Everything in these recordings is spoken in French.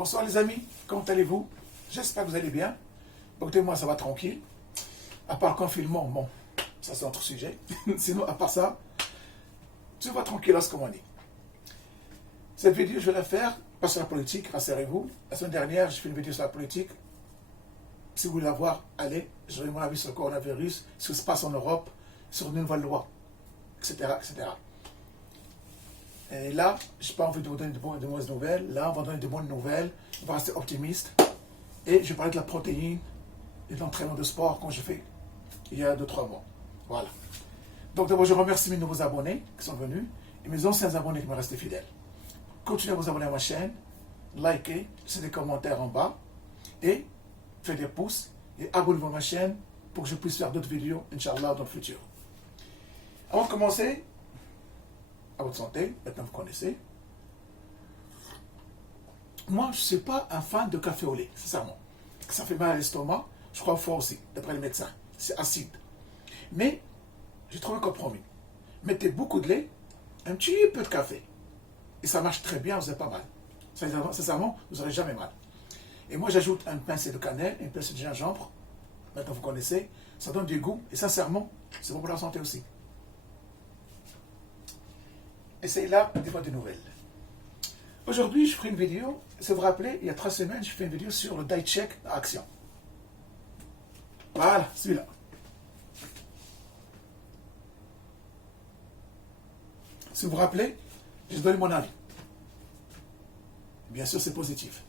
Bonsoir les amis, comment allez-vous? J'espère que vous allez bien. Écoutez, moi ça va tranquille. À part le confinement, bon, ça c'est autre sujet. Sinon, à part ça, tout va tranquille, comme on dit. Cette vidéo, je vais la faire, pas sur la politique, rassurez-vous. La semaine dernière, j'ai fait une vidéo sur la politique. Si vous voulez la voir, allez, j'aurai mon avis sur le coronavirus, ce qui se passe en Europe, sur une nouvelle loi, etc., etc. Et là, je n'ai pas envie de vous donner de mauvaises nouvelles. Là, on va donner de bonnes nouvelles. On va rester optimiste. Et je vais parler de la protéine et de l'entraînement de sport qu'on j'ai fait il y a 2-3 mois. Voilà. Donc d'abord, je remercie mes nouveaux abonnés qui sont venus et mes anciens abonnés qui me restent fidèles. Continuez à vous abonner à ma chaîne, likez, laissez des commentaires en bas et faites des pouces et abonnez-vous à ma chaîne pour que je puisse faire d'autres vidéos, Inch'Allah, dans le futur. Avant de commencer, à votre santé, maintenant vous connaissez. Moi, je ne suis pas un fan de café au lait, sincèrement. Ça fait mal à l'estomac, je crois au foie aussi, d'après les médecins. C'est acide. Mais, j'ai trouvé un compromis. Mettez beaucoup de lait, un petit peu de café. Et ça marche très bien, vous n'avez pas mal. Sincèrement, vous n'aurez jamais mal. Et moi, j'ajoute un pincé de cannelle, une pincée de gingembre. Maintenant, vous connaissez. Ça donne du goût. Et sincèrement, c'est bon pour la santé aussi. Essayez là, des fois des nouvelles. Aujourd'hui, je ferai une vidéo. Si vous vous rappelez, il y a 3 semaines, je fais une vidéo sur le diet check à Action. Voilà, celui-là. Si vous vous rappelez, j'ai donné mon avis. Bien sûr, c'est positif.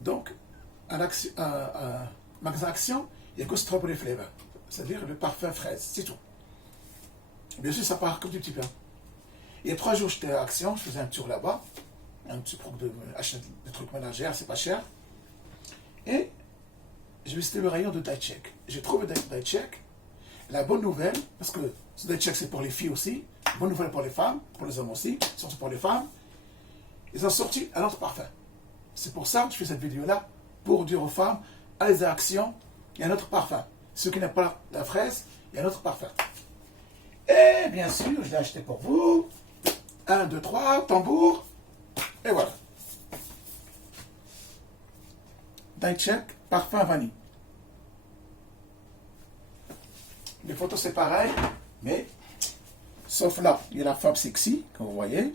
Donc, un magasin Action, il n'y a que strawberry flavor, c'est-à-dire le parfum fraise, c'est tout. Bien sûr, ça part comme du petit pain. Il y a 3 jours, j'étais à Action, je faisais un tour là-bas, un petit truc acheter des trucs ménagères, c'est pas cher. Et j'ai visité le rayon de diet check. J'ai trouvé diet check. La bonne nouvelle, parce que ce diet check c'est pour les filles aussi, bonne nouvelle pour les femmes, pour les hommes aussi, surtout pour les femmes. Ils ont sorti un autre parfum. C'est pour ça que je fais cette vidéo-là, pour dire aux femmes, allez à Action, il y a un autre parfum. Ceux qui n'aiment pas la fraise, il y a un autre parfum. Et bien sûr, je l'ai acheté pour vous. 1, 2, 3, tambour. Et voilà. Diet check, parfum vanille. Les photos c'est pareil, mais sauf là, il y a la femme sexy, comme vous voyez,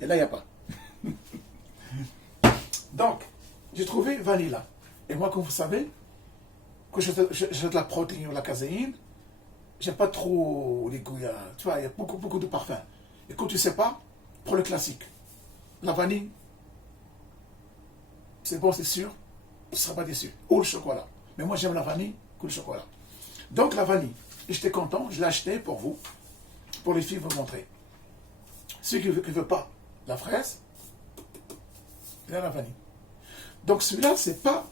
et là il n'y a pas. Donc, j'ai trouvé vanille là. Et moi, comme vous savez, quand j'ai de la protéine ou de la caséine, j'aime pas trop les goûts. Tu vois, il y a beaucoup de parfums. Et quand tu ne sais pas, prends le classique. La vanille, c'est bon, c'est sûr, tu ne seras pas déçu. Ou le chocolat. Mais moi, j'aime la vanille que le chocolat. Donc, la vanille. Et j'étais content, je l'ai acheté pour vous, pour les filles, vous montrer. Ceux qui ne veulent pas la fraise, il y a la vanille. Donc, celui-là, c'est pas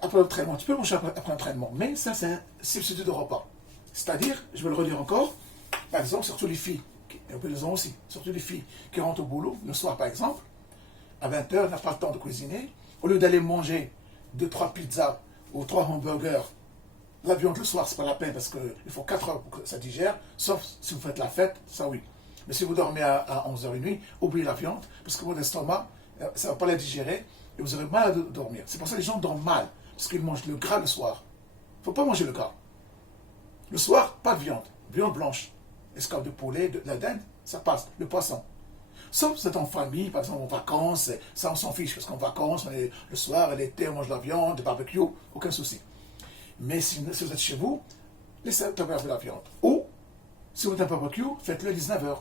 après l'entraînement. Tu peux le manger après l'entraînement, mais ça, c'est un substitut de repas. C'est-à-dire, je vais le redire encore, par exemple, surtout les filles, et les hommes aussi, surtout les filles qui rentrent au boulot, le soir par exemple, à 20h, on n'a pas le temps de cuisiner, au lieu d'aller manger 2-3 pizzas ou 3 hamburgers, la viande le soir, c'est pas la peine parce qu'il faut 4 heures pour que ça digère, sauf si vous faites la fête, ça oui. Mais si vous dormez à 11h30, oubliez la viande, parce que votre estomac, ça ne va pas la digérer et vous aurez mal à dormir. C'est pour ça que les gens dorment mal, parce qu'ils mangent le gras le soir. Il ne faut pas manger le gras. Le soir, pas de viande, viande blanche. Escalope de poulet, de la dinde, ça passe, le poisson. Sauf si vous êtes en famille, par exemple en vacances, ça on s'en fiche, parce qu'en vacances, on est, le soir, l'été, on mange de la viande, du barbecue, aucun souci. Mais si vous êtes chez vous, laissez tomber un peu la viande. Ou, si vous êtes un barbecue, faites-le à 19h.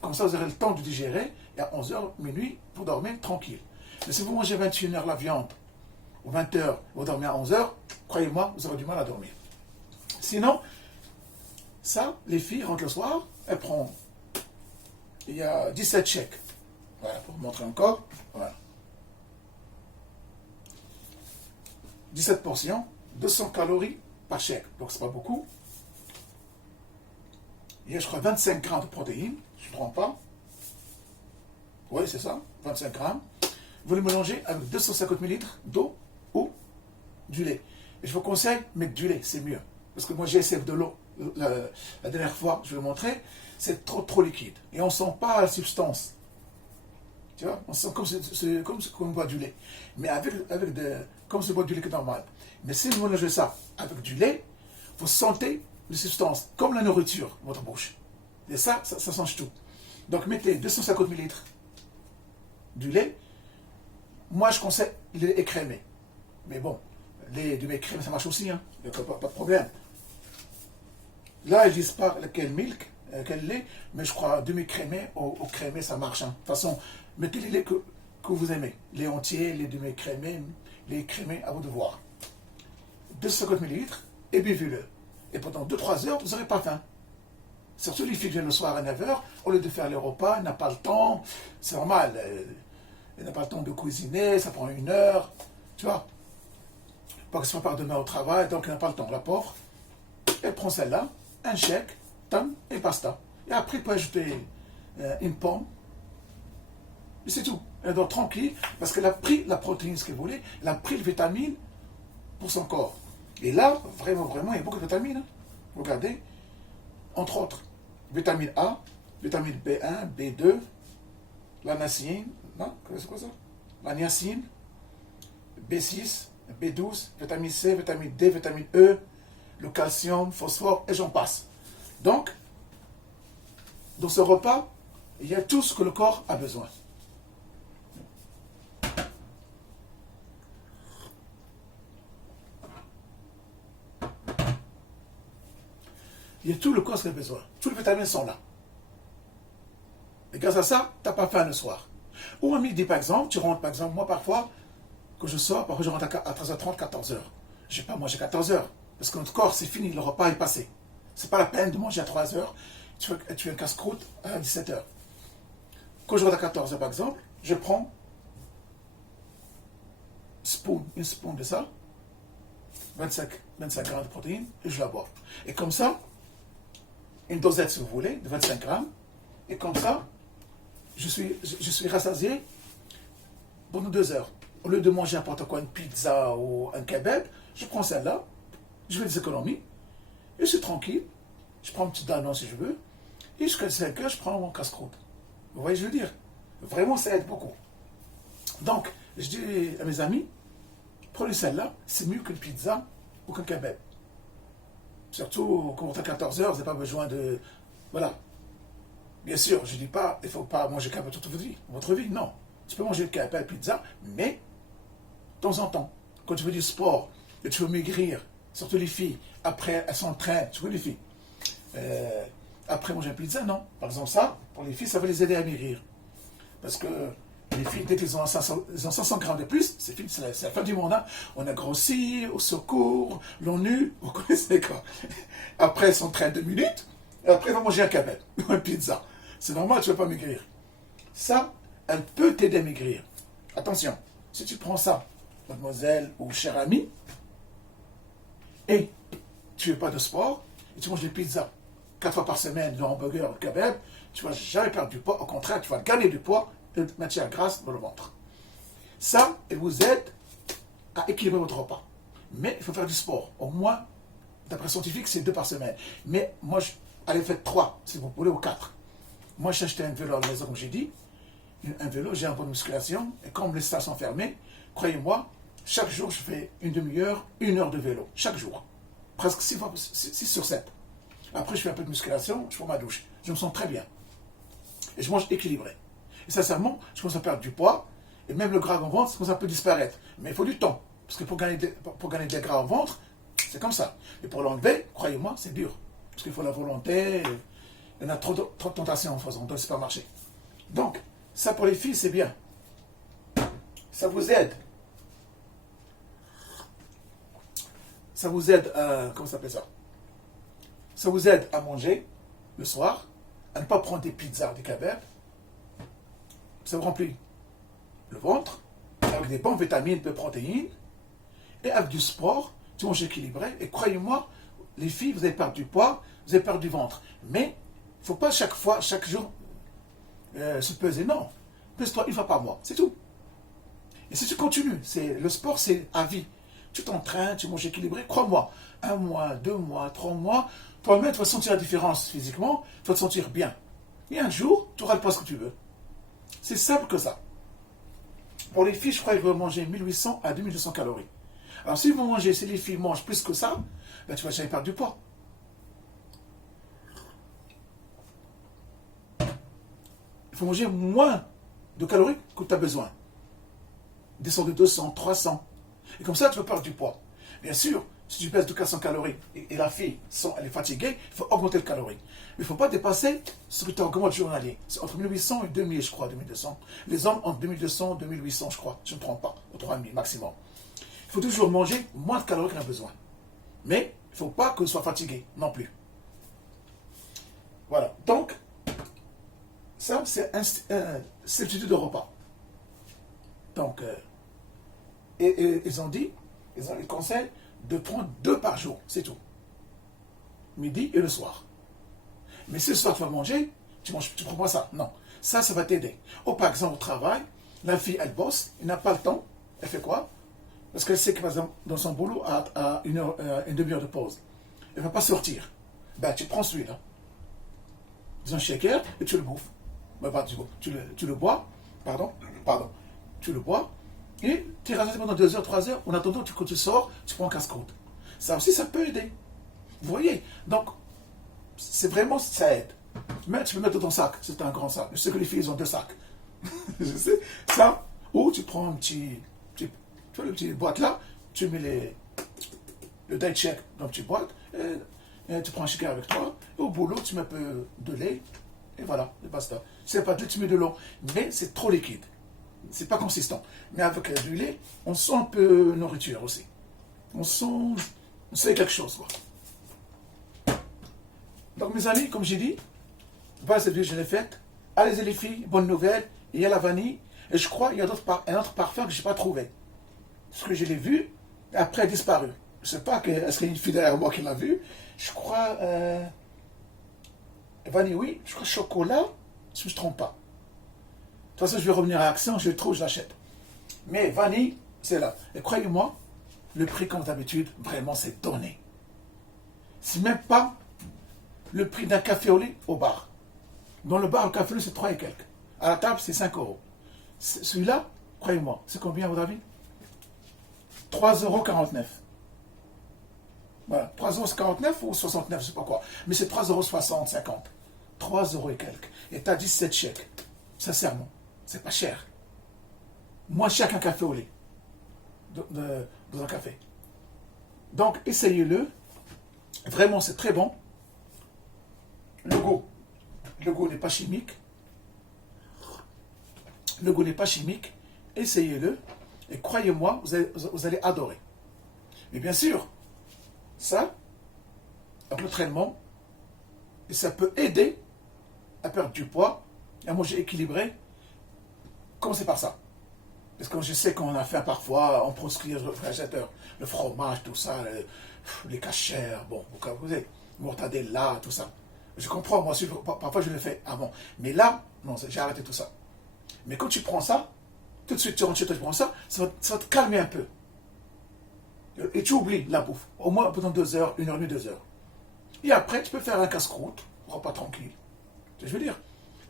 Comme ça, vous aurez le temps de digérer, et à 11h, minuit, vous dormez tranquille. Mais si vous mangez 21h la viande, ou 20h, vous dormez à 11h, croyez-moi, vous aurez du mal à dormir. Sinon, ça, les filles rentrent le soir, elles prennent, il y a 17 chèques. Voilà, pour vous montrer encore. Voilà. 17 portions, 200 calories par chèque. Donc, c'est pas beaucoup. Il y a, je crois, 25 grammes de protéines. Je ne me trompe pas. Oui, c'est ça, 25 grammes. Vous les mélangez avec 250 ml d'eau ou du lait. Et je vous conseille, mettre du lait, c'est mieux. Parce que moi, j'ai essayé de l'eau. La dernière fois, je vais vous montrer, c'est trop liquide. Et on ne sent pas la substance. Tu vois, on sent comme on boit du lait. Mais comme si on boit du lait normal. Mais si vous mélangez ça avec du lait, vous sentez les substances, comme la nourriture, dans votre bouche. Et ça change tout. Donc mettez 250 ml du lait. Moi, je conseille le lait écrémé. Mais bon, les demi-écrémés, ça marche aussi. Hein. Il n'y a pas de problème. Là, ils disent pas quel lait, mais je crois demi-crémé au crémé, ça marche. Hein. De toute façon, mettez les laits que vous aimez. Les entiers, les demi-crémés, les crémés, à vous de voir. 250 ml et buvez-le. Et pendant 2-3 heures, vous n'aurez pas faim. Surtout les filles qui viennent le soir à 9h, au lieu de faire les repas, elle n'a pas le temps. C'est normal. Elle n'a pas le temps de cuisiner, ça prend 1 heure. Tu vois, pas que ce soit par demain au travail, donc elle n'a pas le temps. La pauvre, elle prend celle-là, un chèque, tonne et pasta. Et après, elle peut ajouter une pomme. Et c'est tout. Elle dort tranquille parce qu'elle a pris la protéine, ce qu'elle voulait, elle a pris les vitamines pour son corps. Et là, vraiment, il y a beaucoup de vitamines. Hein. Regardez, entre autres, vitamine A, vitamine B1, B2, la niacine, non, c'est quoi ça? La niacine, B6, B12, vitamine C, vitamine D, vitamine E, le calcium, phosphore, et j'en passe. Donc, dans ce repas, il y a tout ce que le corps a besoin. Il y a tout le corps qui a besoin. Toutes les vitamines sont là. Et grâce à ça, tu n'as pas faim le soir. Ou à midi, par exemple, tu rentres, par exemple, moi parfois, quand je sors, parfois je rentre à 13h30, 14h. Je n'ai pas mangé 14h. Parce que notre corps, c'est fini, le repas est passé. Ce n'est pas la peine de manger à 3h. Tu fais un casse-croûte à 17h. Quand je rentre à 14h, par exemple, je prends une spoon de ça, 25 grammes de protéines, et je la bois. Et comme ça, une dosette si vous voulez, de 25 grammes, et comme ça, je suis rassasié pendant 2 heures. Au lieu de manger n'importe quoi, une pizza ou un kebab, je prends celle-là, je fais des économies, et je suis tranquille, je prends un petit danon si je veux, et jusqu'à 5 heures, je prends mon casse-croûte. Vous voyez ce que je veux dire? Vraiment, ça aide beaucoup. Donc, je dis à mes amis, prenez celle-là, c'est mieux qu'une pizza ou qu'un kebab. Surtout quand on est à 14 heures, vous n'avez pas besoin de... Voilà. Bien sûr, je ne dis pas, il ne faut pas manger kebab toute votre vie. Non. Tu peux manger kebab, pizza, mais de temps en temps. Quand tu veux du sport, et tu veux maigrir, surtout les filles, après elles s'entraînent, tu vois les filles. Après manger une pizza, non. Par exemple, ça, pour les filles, ça va les aider à maigrir. Parce que les filles, dès qu'ils ont 500 grammes de plus, c'est fini, c'est la fin du monde. Hein. On a grossi, au secours, l'ONU, vous connaissez quoi. Après, elles s'entraînent 2 minutes, et après, elles vont manger un kebab ou une pizza. C'est normal, tu ne vas pas maigrir. Ça, elle peut t'aider à maigrir. Attention, si tu prends ça, mademoiselle ou chère amie, et tu ne fais pas de sport, et tu manges des pizzas 4 fois par semaine, le hamburger, le kebab, tu ne vas jamais perdre du poids. Au contraire, tu vas gagner du poids et de matière grasse dans le ventre. Ça, elle vous aide à équilibrer votre repas. Mais il faut faire du sport. Au moins, d'après scientifique, c'est 2 par semaine. Mais moi, allez, faites 3, si vous voulez, ou 4. Moi, j'ai acheté un vélo à la maison, comme j'ai dit. Un vélo, j'ai un bon de musculation. Et comme les stades sont fermés, croyez-moi, chaque jour, je fais une demi-heure, 1 heure de vélo. Chaque jour. Presque 6 sur 7. Après, je fais un peu de musculation, je prends ma douche. Je me sens très bien. Et je mange équilibré. Et sincèrement, je commence à perdre du poids. Et même le gras en ventre, ça commence un peu à disparaître. Mais il faut du temps. Parce que pour gagner des gras en ventre, c'est comme ça. Et pour l'enlever, croyez-moi, c'est dur. Parce qu'il faut la volonté. Il y en a trop de tentations en faisant dans le supermarché. Donc, ça pour les filles, c'est bien. Ça vous aide. Ça vous aide à... Comment ça s'appelle ça? Ça vous aide à manger le soir, à ne pas prendre des pizzas, des kebabs. Ça vous remplit le ventre, avec des bonnes vitamines, de protéines, et avec du sport, tu manges équilibré. Et croyez-moi, les filles, vous allez perdre du poids, vous allez perdre du ventre. Mais il ne faut pas chaque jour se peser. Non, pèse-toi 1 fois par mois, c'est tout. Et si tu continues, le sport, c'est à vie. Tu t'entraînes, tu manges équilibré, crois-moi, 1 mois, 2 mois, 3 mois, toi-même, tu vas sentir la différence physiquement, tu vas te sentir bien. Et un jour, tu auras le poids que tu veux. C'est simple que ça. Pour les filles, je crois qu'ils doivent manger 1800 à 2200 calories. Alors si vous mangez, si les filles mangent plus que ça, ben, tu vas jamais perdre du poids. Il faut manger moins de calories que tu as besoin. Descends de 200, 300. Et comme ça, tu vas perdre du poids. Bien sûr, si tu pèses de 400 calories et la fille, elle est fatiguée, il faut augmenter le calorie. Mais il ne faut pas dépasser ce que tu augmentes journalier. C'est entre 1800 et 2000, je crois, 2200. Les hommes entre 2200 et 2800, je crois. Je ne me trompe pas, ou 3000 maximum. Il faut toujours manger moins de calories qu'on a besoin. Mais il ne faut pas que soit fatigué non plus. Voilà. Donc, ça, c'est un substitut de repas. Donc, ils ont dit, ils ont le conseil de prendre 2 par jour, c'est tout. Midi et le soir. Mais si le soir tu vas manger, tu ne prends pas ça. Non. Ça va t'aider. Ou par exemple, au travail, la fille, elle bosse, elle n'a pas le temps. Elle fait quoi? Parce qu'elle sait que, par exemple, dans son boulot, à une demi-heure de pause, elle ne va pas sortir. Ben, tu prends celui-là. Ils ont un shaker et tu le bouffes. Ben, tu le bois, pardon, tu le bois, et tu es rasé pendant 2 heures, 3 heures. En attendant, quand tu sors, tu prends un casse-croûte. Ça aussi, ça peut aider. Vous voyez? Donc, c'est vraiment, ça aide. Mais tu peux mettre dans ton sac, c'est un grand sac. Je sais que les filles, ils ont 2 sacs. Je sais. Ça, ou tu prends un tu vois le petit boîte là, tu mets le diet check dans la petite boîte, et tu prends un shaker avec toi, et au boulot, tu mets un peu de lait, et voilà, et basta. C'est pas de lait, tu mets de l'eau, mais c'est trop liquide. C'est pas consistant. Mais avec du lait, on sent un peu nourriture aussi. On sait quelque chose, quoi. Donc, mes amis, comme j'ai dit, voilà cette vidéo, je l'ai faite. Allez-y, les filles, bonne nouvelle. Il y a la vanille. Et je crois qu'il y a un autre parfum que je n'ai pas trouvé. Parce que je l'ai vu, et après, il a disparu. Je ne sais pas, est-ce qu'il y a une fille derrière moi qui l'a vu. Je crois, vanille, oui. Je crois chocolat, si je ne me trompe pas. De toute façon, je vais revenir à Action, je le trouve, je l'achète. Mais vanille, c'est là. Et croyez-moi, le prix, comme d'habitude, vraiment, c'est donné. C'est même pas le prix d'un café au lait au bar. Dans le bar, le café au lait, c'est 3 et quelques. À la table, c'est 5 euros. Celui-là, croyez-moi, c'est combien à votre avis? 3,49 €. Voilà, 3,49 € ou 69, je ne sais pas quoi. Mais c'est 3,60 €, 50. 3 euros et quelques. Et tu as 17 chèques. Sincèrement, c'est pas cher. Moins cher qu'un café au lait. Dans un café. Donc, essayez-le. Vraiment, c'est très bon. Le goût n'est pas chimique. Le goût n'est pas chimique. Essayez-le. Et croyez-moi, vous allez adorer. Mais bien sûr, ça, avec l'entraînement, et ça peut aider à perdre du poids, à manger équilibré. Commencez par ça. Parce que je sais qu'on a fait parfois, on proscrit le réfrigérateur, le fromage, tout ça, les cachères, bon, vous savez, mortadella, tout ça. Je comprends, moi aussi, parfois je le fais avant. Mais là, non, j'ai arrêté tout ça. Mais quand tu prends ça, tout de suite tu rentres chez toi, tu prends ça, ça va te calmer un peu. Et tu oublies la bouffe. Au moins pendant 2 heures, 1h30, 2 heures. Et après, tu peux faire un casse-croûte, repas tranquille. Je veux dire.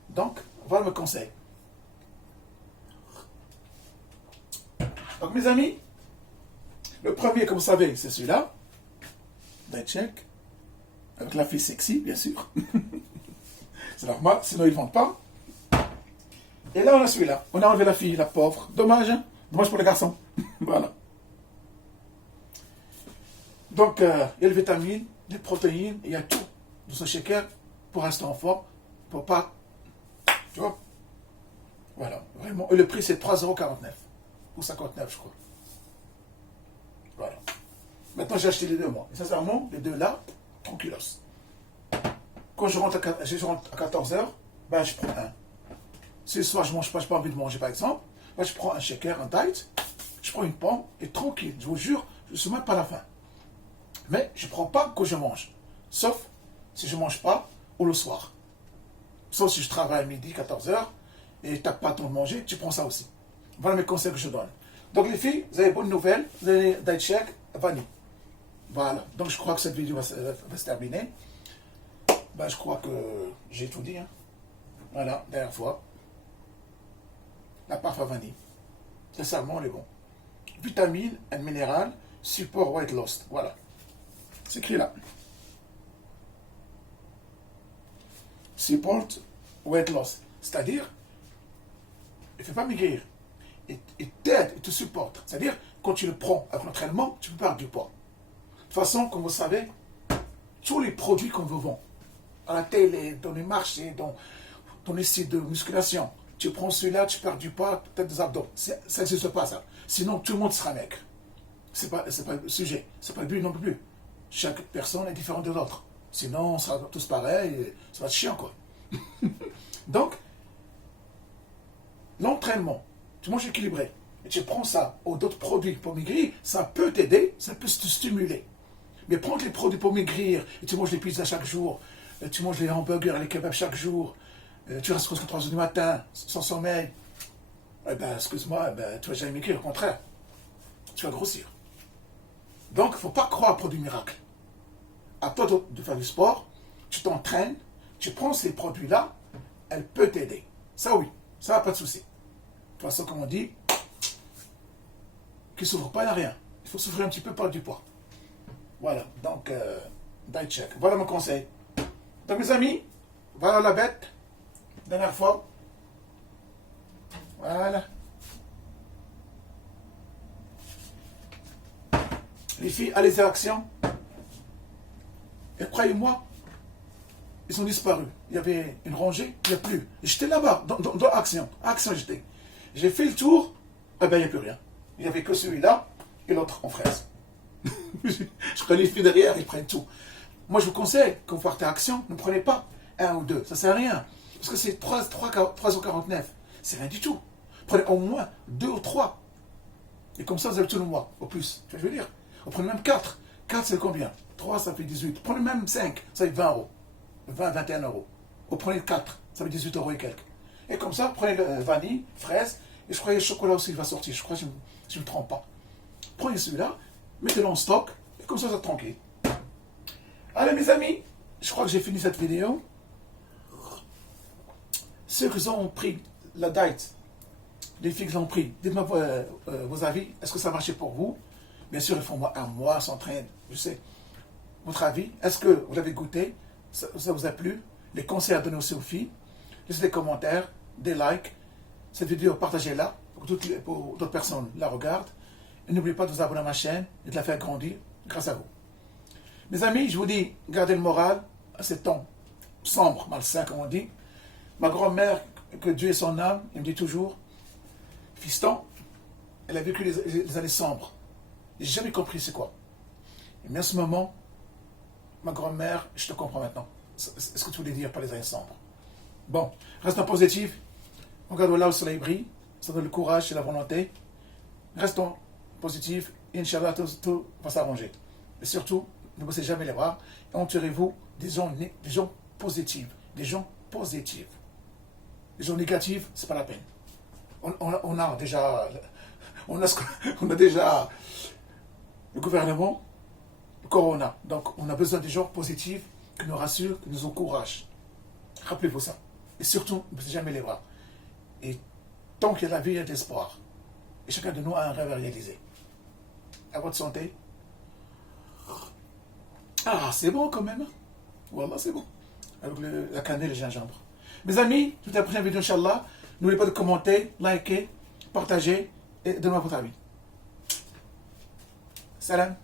Donc, voilà mes conseils. Donc, mes amis, le premier, comme vous savez, c'est celui-là. Diet check. Avec la fille sexy, bien sûr. C'est normal, sinon ils ne vendent pas. Et là, on a celui-là. On a enlevé la fille, la pauvre. Dommage, hein? Dommage pour les garçons. Voilà. Donc, il y a les vitamines, les protéines, il y a tout dans ce shaker pour rester en forme, pour pas. Tu vois? Voilà, vraiment. Et le prix, c'est 3,49 € ou 59, je crois. Voilà. Maintenant, j'ai acheté les deux, moi. Et sincèrement, les deux là, tranquillos. Quand je rentre à 14 h, ben, je prends un. Si le soir, je mange pas, je n'ai pas envie de manger, par exemple, ben, je prends un shaker, un diet, je prends une pomme, et tranquille, je vous jure, je ne suis même pas à la faim. Mais je ne prends pas quand je mange. Sauf si je ne mange pas ou le soir. Sauf si je travaille à midi, 14 h, et tu n'as pas le temps de manger, tu prends ça aussi. Voilà mes conseils que je donne. Donc les filles, vous avez bonne nouvelle, vous avez diet check, vanille. Voilà. Donc je crois que cette vidéo va se terminer. Ben, je crois que j'ai tout dit. Hein. Voilà, dernière fois. La parfum vanille. Le salmon, il est bon. Vitamine and minéral, support weight loss. Voilà. C'est écrit là. Support weight loss. C'est-à-dire, il ne fait pas maigrir. Il t'aide, il te supporte. C'est-à-dire, quand tu le prends avec l'entraînement, tu peux perdre du poids. De toute façon, comme vous savez, tous les produits qu'on vous vend, à la télé, dans les marchés, dans les sites de musculation, tu prends celui-là, tu perds du poids, peut-être des abdos. Ça n'existe pas, ça. Sinon, tout le monde sera maigre. C'est pas le sujet. C'est pas le but non plus. Chaque personne est différente de l'autre. Sinon, on sera tous pareils, et ça va être chiant, quoi. Donc, l'entraînement, tu manges équilibré, et tu prends ça ou d'autres produits pour maigrir, ça peut t'aider, ça peut te stimuler. Mais prendre les produits pour maigrir, et tu manges les pizzas chaque jour, et tu manges les hamburgers, les kebabs chaque jour, tu restes jusqu'à 3 h du matin, sans sommeil, eh ben, excuse-moi, tu vas jamais maigrir, au contraire, tu vas grossir. Donc, il ne faut pas croire à produit miracle. À toi de faire du sport, tu t'entraînes, tu prends ces produits-là, elle peut t'aider. Ça oui, ça n'a pas de souci. De toute façon, comme on dit, qui ne souffre pas, il n'y a rien. Il faut souffrir un petit peu par du poids. Voilà, donc, diet check. Voilà mon conseil. Donc, mes amis, voilà la bête. Dernière fois. Voilà. Les filles, allez à Action. Et croyez-moi, ils ont disparu. Il y avait une rangée, il n'y a plus. J'étais là-bas, dans Action. Action, j'étais. J'ai fait le tour, eh ben, il n'y a plus rien. Il n'y avait que celui-là et l'autre en fraise. Je connais les filles derrière, ils prennent tout. Moi, je vous conseille, quand vous partez à Action, ne prenez pas un ou deux. Ça ne sert à rien. Parce que c'est 3,49 €. C'est rien du tout. Prenez au moins 2 ou 3. Et comme ça, vous avez tout le mois, au plus. Tu vois ce que je veux dire? Vous prenez même 4. 4, c'est combien? 3, ça fait 18. Prenez même 5, ça fait 20 €. 20, 21 €. Vous prenez 4, ça fait 18 € et quelques. Et comme ça, prenez le vanille, fraise, et je crois que le chocolat aussi va sortir. Je crois que je ne me trompe pas. Prenez celui-là, mettez-le en stock, et comme ça, vous êtes tranquille. Allez, mes amis, je crois que j'ai fini cette vidéo. Ceux qui ont pris la diet, les filles qui ont pris, dites-moi vos avis. Est-ce que ça a marché pour vous? Bien sûr, ils font un mois, s'entraînent, je sais. Votre avis, est-ce que vous l'avez goûté? Ça vous a plu? Les conseils à donner aussi aux filles? Laissez des commentaires, des likes. Cette vidéo, partagez-la pour que d'autres personnes la regardent. Et n'oubliez pas de vous abonner à ma chaîne et de la faire grandir grâce à vous. Mes amis, je vous dis, gardez le moral à ces temps sombres, malsains, comme on dit. Ma grand-mère, que Dieu ait son âme, elle me dit toujours, fiston, elle a vécu les années sombres. J'ai jamais compris c'est quoi. Mais en ce moment, ma grand-mère, je te comprends maintenant. Est-ce que tu voulais dire par les années sombres? Bon, restons positifs. Regarde là où le soleil brille. Ça donne le courage et la volonté. Restons positifs. Inch'Allah, tout va s'arranger. Et surtout, ne baissez jamais les bras. Et entourez-vous des gens positifs. Des gens positifs. Les gens négatifs, c'est pas la peine. On a déjà le gouvernement, le corona. Donc, on a besoin des gens positifs qui nous rassurent, qui nous encouragent. Rappelez-vous ça. Et surtout, ne baissez jamais les bras. Et tant qu'il y a la vie, il y a de l'espoir. Et chacun de nous a un rêve à réaliser. À votre santé. Ah, c'est bon quand même. Wallah, c'est bon. Avec la cannelle et le gingembre. Mes amis, tout à la prochaine vidéo, Inch'Allah. N'oubliez pas de commenter, liker, partager et donner votre avis. Salam.